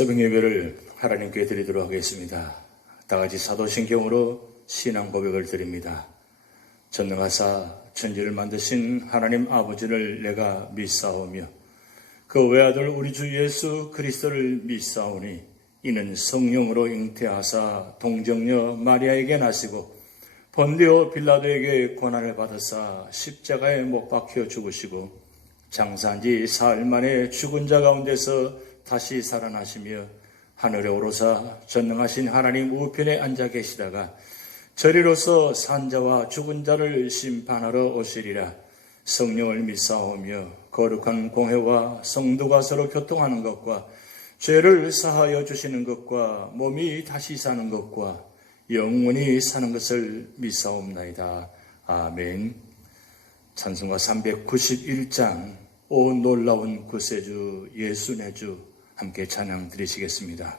새벽 예배를 하나님께 드리도록 하겠습니다. 다같이 사도신경으로 신앙 고백을 드립니다. 전능하사 천지를 만드신 하나님 아버지를 내가 믿사오며 그 외아들 우리 주 예수 그리스도를 믿사오니 이는 성령으로 잉태하사 동정녀 마리아에게 나시고 본디오 빌라도에게 고난을 받으사 십자가에 못 박혀 죽으시고 장사한 지 사흘 만에 죽은 자 가운데서 다시 살아나시며 하늘에 오르사 전능하신 하나님 우편에 앉아 계시다가 저리로서 산자와 죽은 자를 심판하러 오시리라. 성령을 믿사오며 거룩한 공회와 성도가 서로 교통하는 것과 죄를 사하여 주시는 것과 몸이 다시 사는 것과 영원히 사는 것을 믿사옵나이다. 아멘. 찬송가 391장 오 놀라운 구세주 예수 내 주 함께 찬양 드리시겠습니다.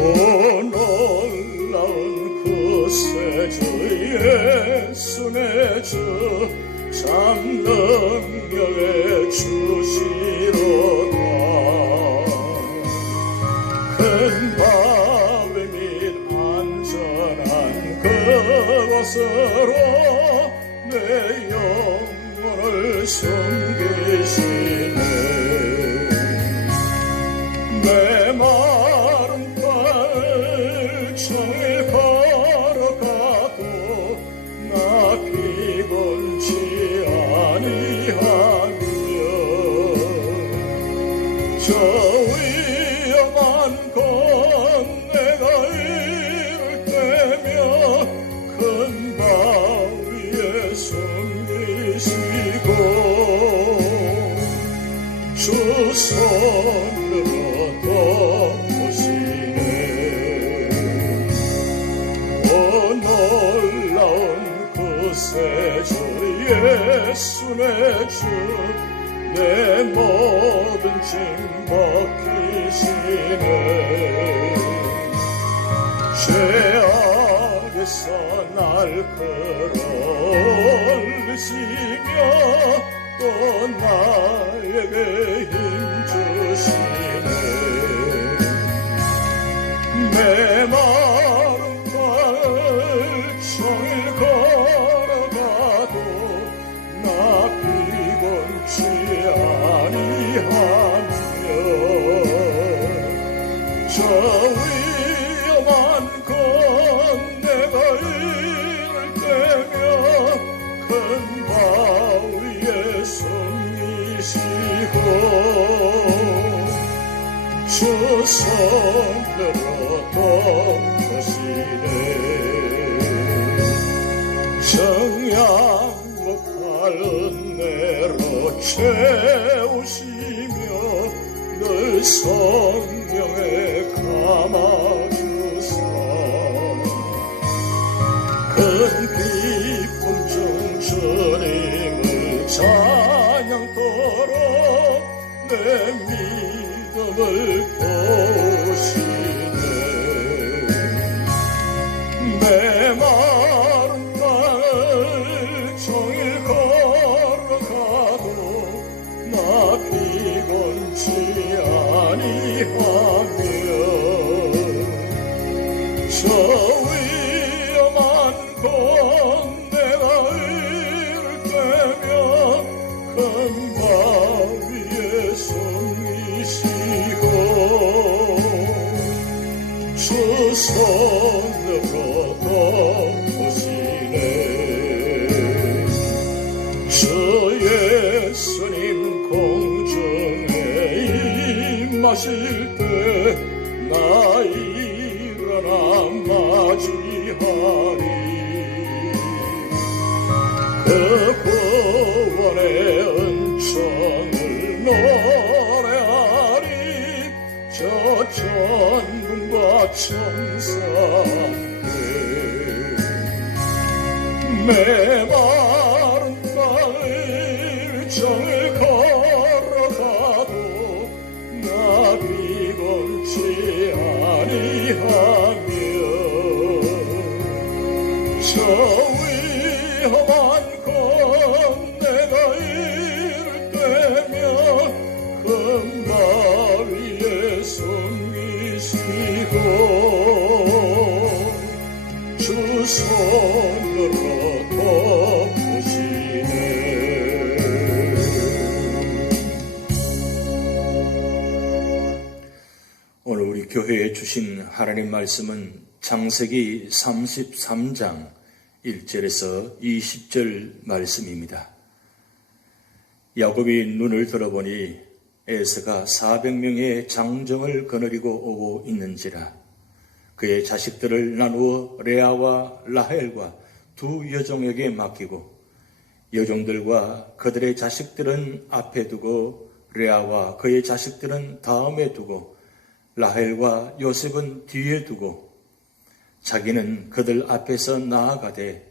오 놀라운 구세주 예수 내 주 참 능력의 주시로다. 큰 바위 및 안전한 그곳으로 내 영혼을 숨기시네. 내 마른 발 종일 걸어가도 나 피곤치 아니하며 저 위험한 곳 내가 이를 때며 큰 바위에 숨기시고 주 손으로 도우시네. 오 놀라운 구세주 예수 내 주 내 모든 짐 벗기시네. 죄악에서 날 끌어올리시며 또 나에게 힘 주시네. 내 마른 발 종일 걸어가도 나 피곤치 아니하며 저 위험한 곳 내가 이를 때며 큰 바위에 숨기시고 주 손으로 도우시네. 정양복할 은혜로 채우시며 늘 성령에 감아주사 큰 기쁨 중 주님을 찬양토록 내 믿음을 보시네. 내 마른 발 종일 걸어가도 나 피곤치 아니하며 저 위험한 곳 내가 이를 때며 큰 바위에 숨기시고 주 손으로 도우시네. 주 예수님 공중에 임하실 때 나 일어나 맞이하리. 그 구원의 은총을 노래하리. 저 천군과 천사께 메마른 날 정을 걸어가도 나 비곤치 아니하며 위하며 저 위험한 곳 내가 이를 때며 금발 위에 숨기시고 주 손으로 덮으시네. 오늘 우리 교회에 주신 하나님 말씀은 창세기 33장 1절에서 20절 말씀입니다. 야곱이 눈을 들어보니 에서가 400명의 장정을 거느리고 오고 있는지라 그의 자식들을 나누어 레아와 라헬과 두 여종에게 맡기고 여종들과 그들의 자식들은 앞에 두고 레아와 그의 자식들은 다음에 두고 라헬과 요셉은 뒤에 두고 자기는 그들 앞에서 나아가되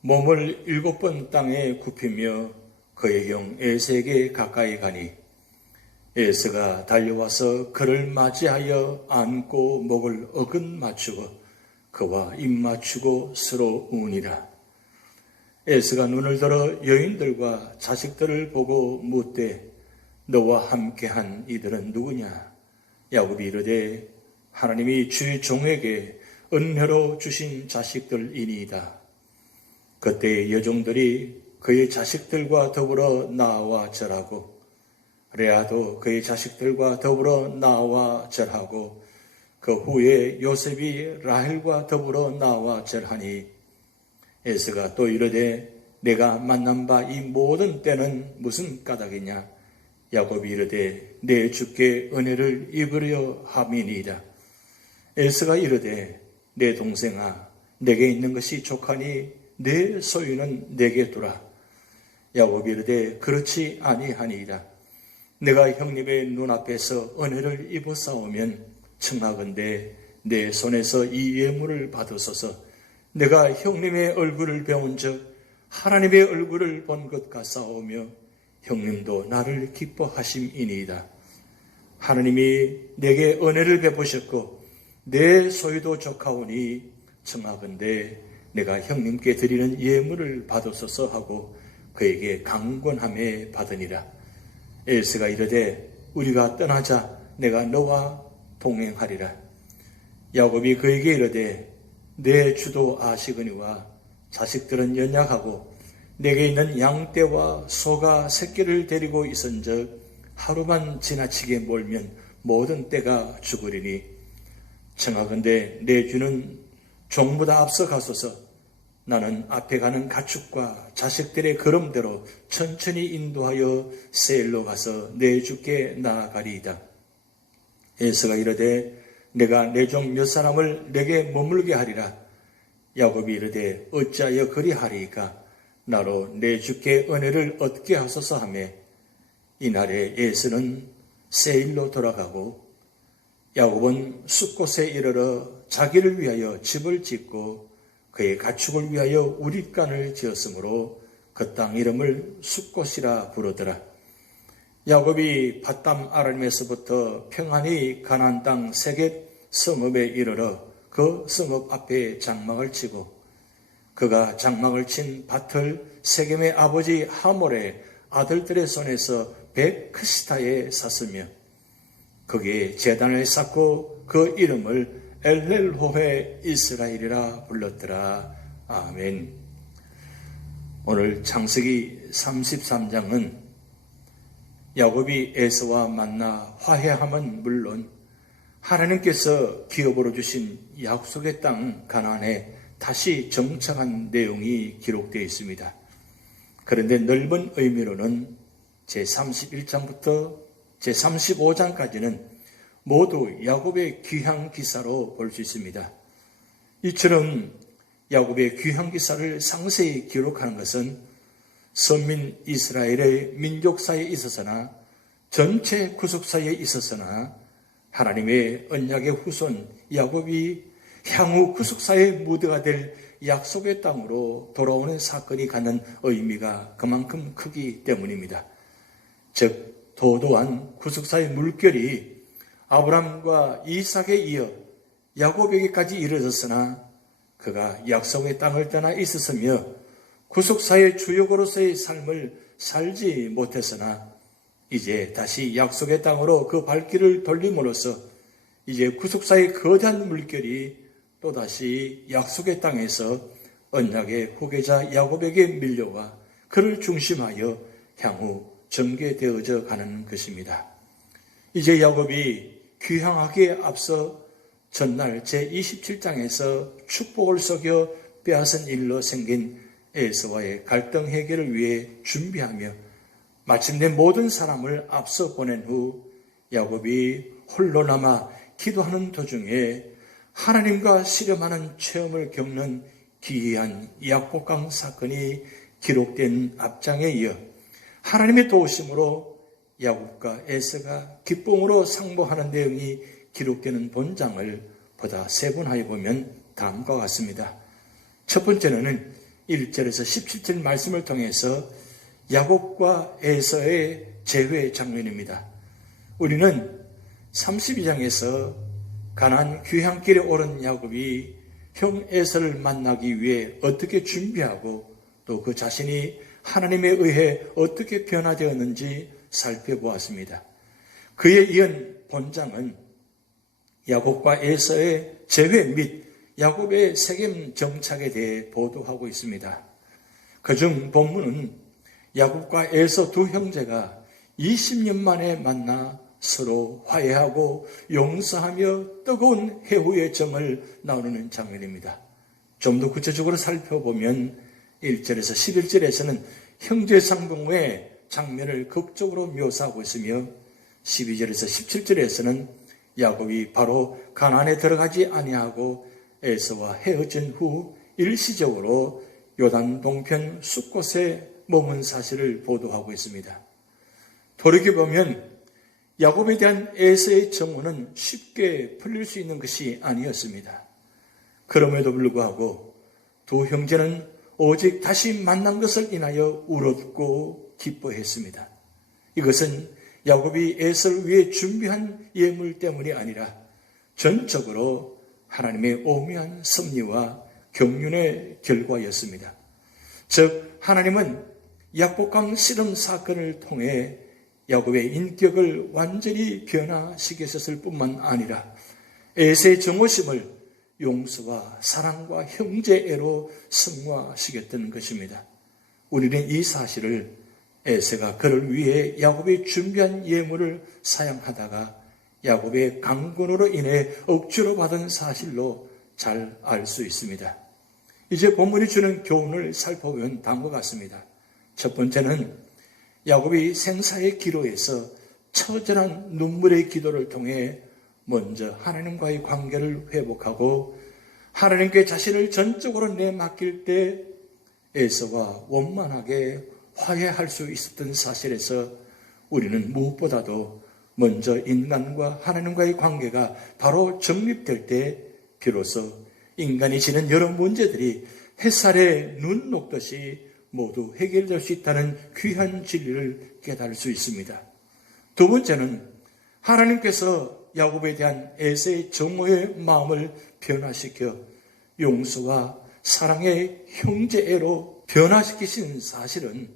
몸을 7번 땅에 굽히며 그의 형 에서에게 가까이 가니 에서가 달려와서 그를 맞이하여 안고 목을 어긋 맞추고 그와 입 맞추고 서로 우니라. 에서가 눈을 들어 여인들과 자식들을 보고 묻되 너와 함께한 이들은 누구냐? 야곱이 이르되 하나님이 주의 종에게 은혜로 주신 자식들이니이다. 그때 여종들이 그의 자식들과 더불어 나와 절하고 레아도 그의 자식들과 더불어 나와 절하고 그 후에 요셉이 라헬과 더불어 나와 절하니 에서가 또 이르되 내가 만난 바 이 모든 때는 무슨 까닭이냐? 야곱이 이르되 내 주께 은혜를 입으려 함이니이다. 에서가 이르되 내 동생아 내게 있는 것이 족하니 내 소유는 내게 두라. 야곱이 이르되 그렇지 아니하니이다. 내가 형님의 눈앞에서 은혜를 입었사오면 청하건대 내 손에서 이 예물을 받으소서. 내가 형님의 얼굴을 배운 적 하나님의 얼굴을 본 것 같사오며 형님도 나를 기뻐하심이니이다. 하나님이 내게 은혜를 베푸셨고 내 소유도 족하오니 청하건대 내가 형님께 드리는 예물을 받으소서 하고 그에게 강권함에 받으니라. 에서가 이르되 우리가 떠나자. 내가 너와 동행하리라. 야곱이 그에게 이르되 내 주도 아시거니와 자식들은 연약하고 내게 있는 양떼와 소가 새끼를 데리고 있은즉 하루만 지나치게 몰면 모든 떼가 죽으리니 청하건대 내 주는 종보다 앞서 가소서. 나는 앞에 가는 가축과 자식들의 걸음대로 천천히 인도하여 세일로 가서 내 주께 나아가리이다. 에서가 이르되 내가 내 종 몇 사람을 내게 머물게 하리라. 야곱이 이르되 어찌하여 그리하리이까? 나로 내 주께 은혜를 얻게 하소서 하매 이날에 에서는 세일로 돌아가고 야곱은 숫곳에 이르러 자기를 위하여 집을 짓고 그의 가축을 위하여 우릿간을 지었으므로 그 땅 이름을 숫곳이라 부르더라. 야곱이 밧담 아람에서부터 평안히 가나안 땅 세겟 성읍에 이르러 그 성읍 앞에 장막을 치고 그가 장막을 친 밭을 세겜의 아버지 하몰의 아들들의 손에서 베크시타에 샀으며 거기에 제단을 쌓고 그 이름을 엘렐호헤 이스라엘이라 불렀더라. 아멘. 오늘 창세기 33장은 야곱이 에서와 만나 화해함은 물론 하나님께서 기업으로 주신 약속의 땅 가나안에 다시 정착한 내용이 기록되어 있습니다. 그런데 넓은 의미로는 제31장부터 제35장까지는 모두 야곱의 귀향 기사로 볼 수 있습니다. 이처럼 야곱의 귀향 기사를 상세히 기록하는 것은 선민 이스라엘의 민족사에 있어서나 전체 구속사에 있어서나 하나님의 언약의 후손 야곱이 향후 구속사의 무드가 될 약속의 땅으로 돌아오는 사건이 갖는 의미가 그만큼 크기 때문입니다. 즉 도도한 구속사의 물결이 아브람과 이삭에 이어 야곱에게까지 이르렀으나 그가 약속의 땅을 떠나 있었으며 구속사의 주역으로서의 삶을 살지 못했으나 이제 다시 약속의 땅으로 그 발길을 돌림으로써 이제 구속사의 거대한 물결이 또다시 약속의 땅에서 언약의 후계자 야곱에게 밀려와 그를 중심하여 향후 전개되어져 가는 것입니다. 이제 야곱이 귀향하기에 앞서 전날 제27장에서 축복을 속여 빼앗은 일로 생긴 에서와의 갈등 해결을 위해 준비하며 마침내 모든 사람을 앞서 보낸 후 야곱이 홀로 남아 기도하는 도중에 하나님과 씨름하는 체험을 겪는 기이한 약복강 사건이 기록된 앞장에 이어 하나님의 도우심으로 야곱과 에서가 기쁨으로 상봉하는 내용이 기록되는 본장을 보다 세분하게 보면 다음과 같습니다. 첫 번째는 1절에서 17절 말씀을 통해서 야곱과 에서의 재회 장면입니다. 우리는 32장에서 가나안 귀향길에 오른 야곱이 형 에서를 만나기 위해 어떻게 준비하고 또 그 자신이 하나님에 의해 어떻게 변화되었는지 살펴보았습니다. 그에 이은 본장은 야곱과 에서의 재회 및 야곱의 세겜 정착에 대해 보도하고 있습니다. 그중 본문은 야곱과 에서 두 형제가 20년 만에 만나 서로 화해하고 용서하며 뜨거운 해후의 정을 나누는 장면입니다. 좀 더 구체적으로 살펴보면 1절에서 11절에서는 형제 상봉의 장면을 극적으로 묘사하고 있으며 12절에서 17절에서는 야곱이 바로 가나안에 들어가지 아니하고 에서와 헤어진 후 일시적으로 요단 동편 숲곳에 머문 사실을 보도하고 있습니다. 돌이켜보면 야곱에 대한 에서의 정오는 쉽게 풀릴 수 있는 것이 아니었습니다. 그럼에도 불구하고 두 형제는 오직 다시 만난 것을 인하여 울었고 기뻐했습니다. 이것은 야곱이 에서를 위해 준비한 예물 때문이 아니라 전적으로 하나님의 오묘한 섭리와 경륜의 결과였습니다. 즉 하나님은 약복강 씨름 사건을 통해 야곱의 인격을 완전히 변화시켰을 뿐만 아니라 에서의 정오심을 용서와 사랑과 형제애로 승화시켰던 것입니다. 우리는 이 사실을 에서가 그를 위해 야곱이 준비한 예물을 사용하다가 야곱의 강권으로 인해 억지로 받은 사실로 잘 알 수 있습니다. 이제 본문이 주는 교훈을 살펴보면 다음과 같습니다. 첫 번째는 야곱이 생사의 기로에서 처절한 눈물의 기도를 통해 먼저 하나님과의 관계를 회복하고 하나님께 자신을 전적으로 내맡길 때 에서와 원만하게 화해할 수 있었던 사실에서 우리는 무엇보다도 먼저 인간과 하나님과의 관계가 바로 정립될 때 비로소 인간이 지는 여러 문제들이 햇살에 눈 녹듯이 모두 해결될 수 있다는 귀한 진리를 깨달을 수 있습니다. 두 번째는 하나님께서 야곱에 대한 에서의 정오의 마음을 변화시켜 용서와 사랑의 형제애로 변화시키신 사실은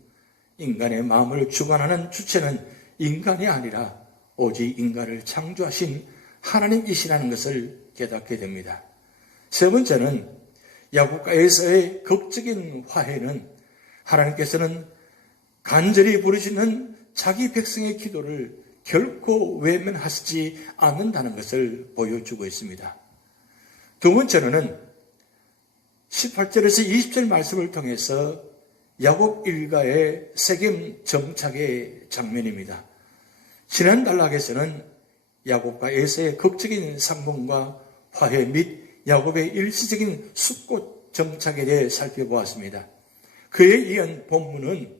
인간의 마음을 주관하는 주체는 인간이 아니라 오직 인간을 창조하신 하나님이시라는 것을 깨닫게 됩니다. 세 번째는 야곱과 에서의 극적인 화해는 하나님께서는 간절히 부르시는 자기 백성의 기도를 결코 외면하시지 않는다는 것을 보여주고 있습니다. 두 번째로는 18절에서 20절 말씀을 통해서 야곱 일가의 세겜 정착의 장면입니다. 지난 단락에서는 야곱과 에서의 극적인 상봉과 화해 및 야곱의 일시적인 숲곳 정착에 대해 살펴보았습니다. 그에 이은 본문은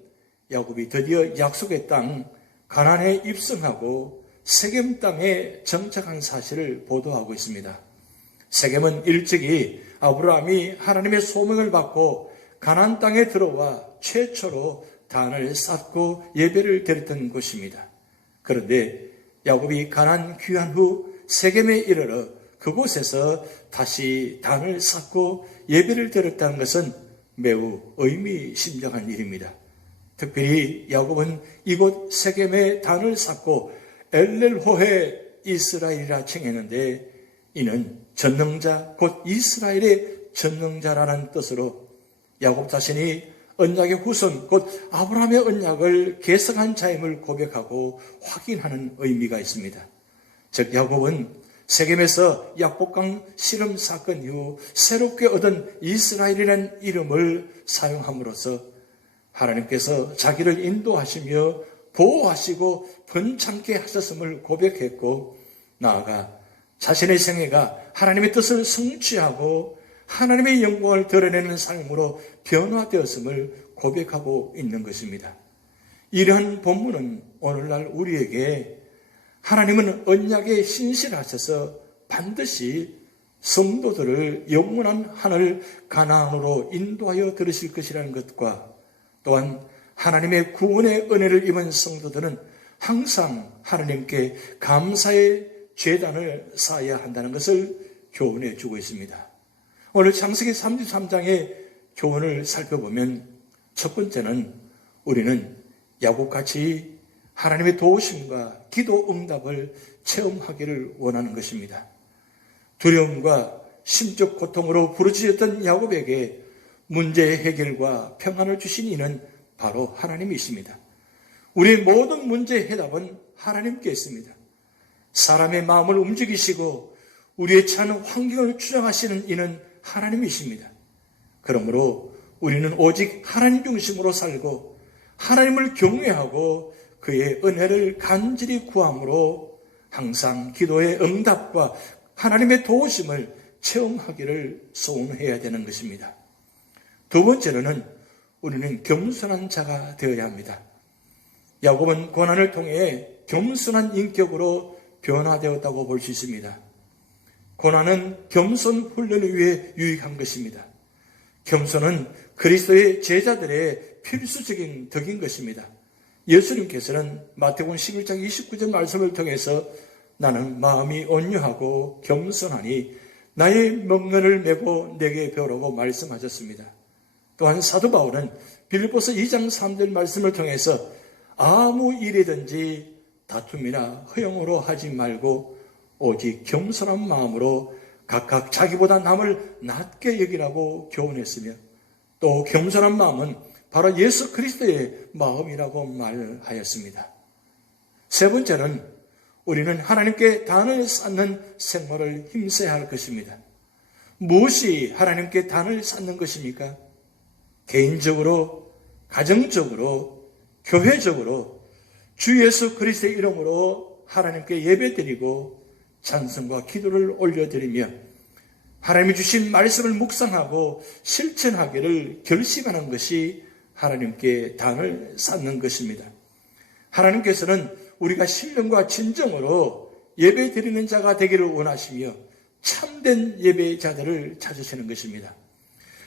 야곱이 드디어 약속의 땅 가나안에 입성하고 세겜 땅에 정착한 사실을 보도하고 있습니다. 세겜은 일찍이 아브라함이 하나님의 소명을 받고 가나안 땅에 들어와 최초로 단을 쌓고 예배를 드렸던 곳입니다. 그런데 야곱이 가나안 귀환 후 세겜에 이르러 그곳에서 다시 단을 쌓고 예배를 드렸다는 것은 매우 의미심장한 일입니다. 특별히 야곱은 이곳 세겜에 단을 쌓고 엘렐호에 이스라엘이라 칭했는데, 이는 전능자 곧 이스라엘의 전능자라는 뜻으로 야곱 자신이 언약의 후손 곧 아브라함의 언약을 계승한 자임을 고백하고 확인하는 의미가 있습니다. 즉 야곱은 세겜에서 약복강 실험 사건 이후 새롭게 얻은 이스라엘이라는 이름을 사용함으로써 하나님께서 자기를 인도하시며 보호하시고 번창케 하셨음을 고백했고, 나아가 자신의 생애가 하나님의 뜻을 성취하고 하나님의 영광을 드러내는 삶으로 변화되었음을 고백하고 있는 것입니다. 이러한 본문은 오늘날 우리에게 하나님은 언약에 신실하셔서 반드시 성도들을 영원한 하늘 가나안으로 인도하여 들으실 것이라는 것과, 또한 하나님의 구원의 은혜를 입은 성도들은 항상 하나님께 감사의 제단을 쌓아야 한다는 것을 교훈해 주고 있습니다. 오늘 창세기 33장의 교훈을 살펴보면 첫 번째는 우리는 야곱같이 하나님의 도우심과 기도 응답을 체험하기를 원하는 것입니다. 두려움과 심적 고통으로 부르짖었던 야곱에게 문제의 해결과 평안을 주신 이는 바로 하나님이십니다. 우리의 모든 문제의 해답은 하나님께 있습니다. 사람의 마음을 움직이시고 우리의 처한 환경을 추정하시는 이는 하나님이십니다. 그러므로 우리는 오직 하나님 중심으로 살고 하나님을 경외하고 그의 은혜를 간절히 구함으로 항상 기도의 응답과 하나님의 도우심을 체험하기를 소원해야 되는 것입니다. 두 번째로는 우리는 겸손한 자가 되어야 합니다. 야곱은 고난을 통해 겸손한 인격으로 변화되었다고 볼 수 있습니다. 고난은 겸손 훈련을 위해 유익한 것입니다. 겸손은 그리스도의 제자들의 필수적인 덕인 것입니다. 예수님께서는 마태복음 11장 29절 말씀을 통해서 나는 마음이 온유하고 겸손하니 나의 멍에를 메고 내게 배우라고 말씀하셨습니다. 또한 사도 바울은 빌립보서 2장 3절 말씀을 통해서 아무 일이든지 다툼이나 허용으로 하지 말고 오직 겸손한 마음으로 각각 자기보다 남을 낮게 여기라고 교훈했으며, 또 겸손한 마음은 바로 예수 그리스도의 마음이라고 말하였습니다. 세 번째는 우리는 하나님께 단을 쌓는 생활을 힘써야 할 것입니다. 무엇이 하나님께 단을 쌓는 것입니까? 개인적으로, 가정적으로, 교회적으로 주 예수 그리스도의 이름으로 하나님께 예배드리고 찬송과 기도를 올려드리며 하나님이 주신 말씀을 묵상하고 실천하기를 결심하는 것이 하나님께 단을 쌓는 것입니다. 하나님께서는 우리가 신령과 진정으로 예배드리는 자가 되기를 원하시며 참된 예배자들을 찾으시는 것입니다.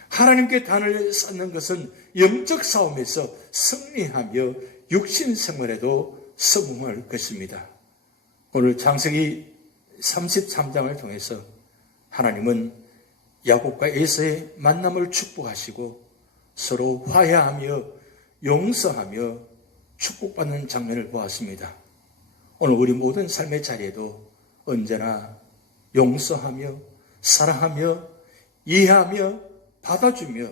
하나님께 단을 쌓는 것은 영적 싸움에서 승리하며 육신 생활에도 성공할 것입니다. 오늘 창세기 33장을 통해서 하나님은 야곱과 에서의 만남을 축복하시고 서로 화해하며 용서하며 축복받는 장면을 보았습니다. 오늘 우리 모든 삶의 자리에도 언제나 용서하며 사랑하며 이해하며 받아주며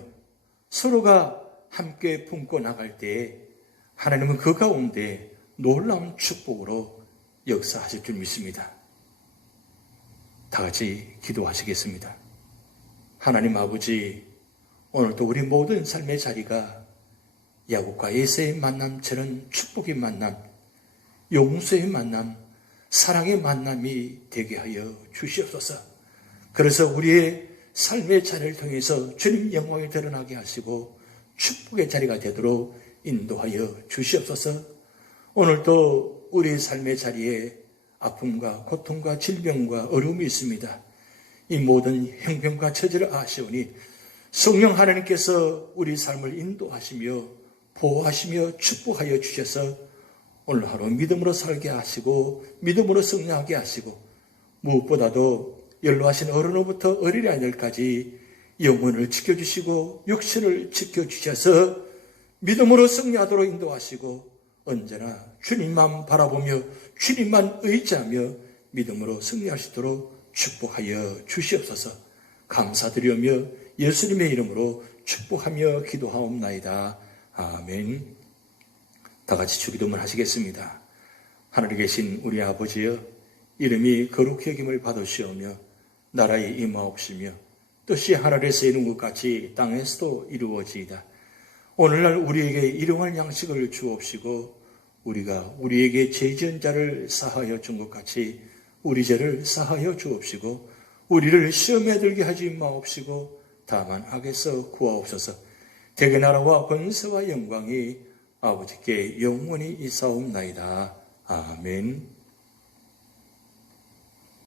서로가 함께 품고 나갈 때에 하나님은 그 가운데 놀라운 축복으로 역사하실 줄 믿습니다. 다 같이 기도하시겠습니다. 하나님 아버지, 오늘도 우리 모든 삶의 자리가 야곱과 에서의 만남처럼 축복의 만남, 용서의 만남, 사랑의 만남이 되게 하여 주시옵소서. 그래서 우리의 삶의 자리를 통해서 주님 영광이 드러나게 하시고 축복의 자리가 되도록 인도하여 주시옵소서. 오늘도 우리의 삶의 자리에 아픔과 고통과 질병과 어려움이 있습니다. 이 모든 형편과 처지를 아시오니 성령 하나님께서 우리 삶을 인도하시며 보호하시며 축복하여 주셔서 오늘 하루 믿음으로 살게 하시고 믿음으로 승리하게 하시고 무엇보다도 연로하신 어른으로부터 어린아이들까지 영혼을 지켜주시고 육신을 지켜주셔서 믿음으로 승리하도록 인도하시고 언제나 주님만 바라보며 주님만 의지하며 믿음으로 승리할 수 있도록 축복하여 주시옵소서. 감사드리며 예수님의 이름으로 축복하며 기도하옵나이다. 아멘. 다 같이 주기도문 하시겠습니다. 하늘에 계신 우리 아버지여, 이름이 거룩히 여김을 받으시오며 나라의 임하옵시며 뜻이 하늘에서 이룬 것 같이 땅에서도 이루어지이다. 오늘날 우리에게 일용할 양식을 주옵시고 우리가 우리에게 죄 지은 자를 사하여 준 것 같이 우리 죄를 사하여 주옵시고 우리를 시험에 들게 하지 마옵시고 다만 악에서 구하옵소서. 대개 나라와 권세와 영광이 아버지께 영원히 있사옵나이다. 아멘.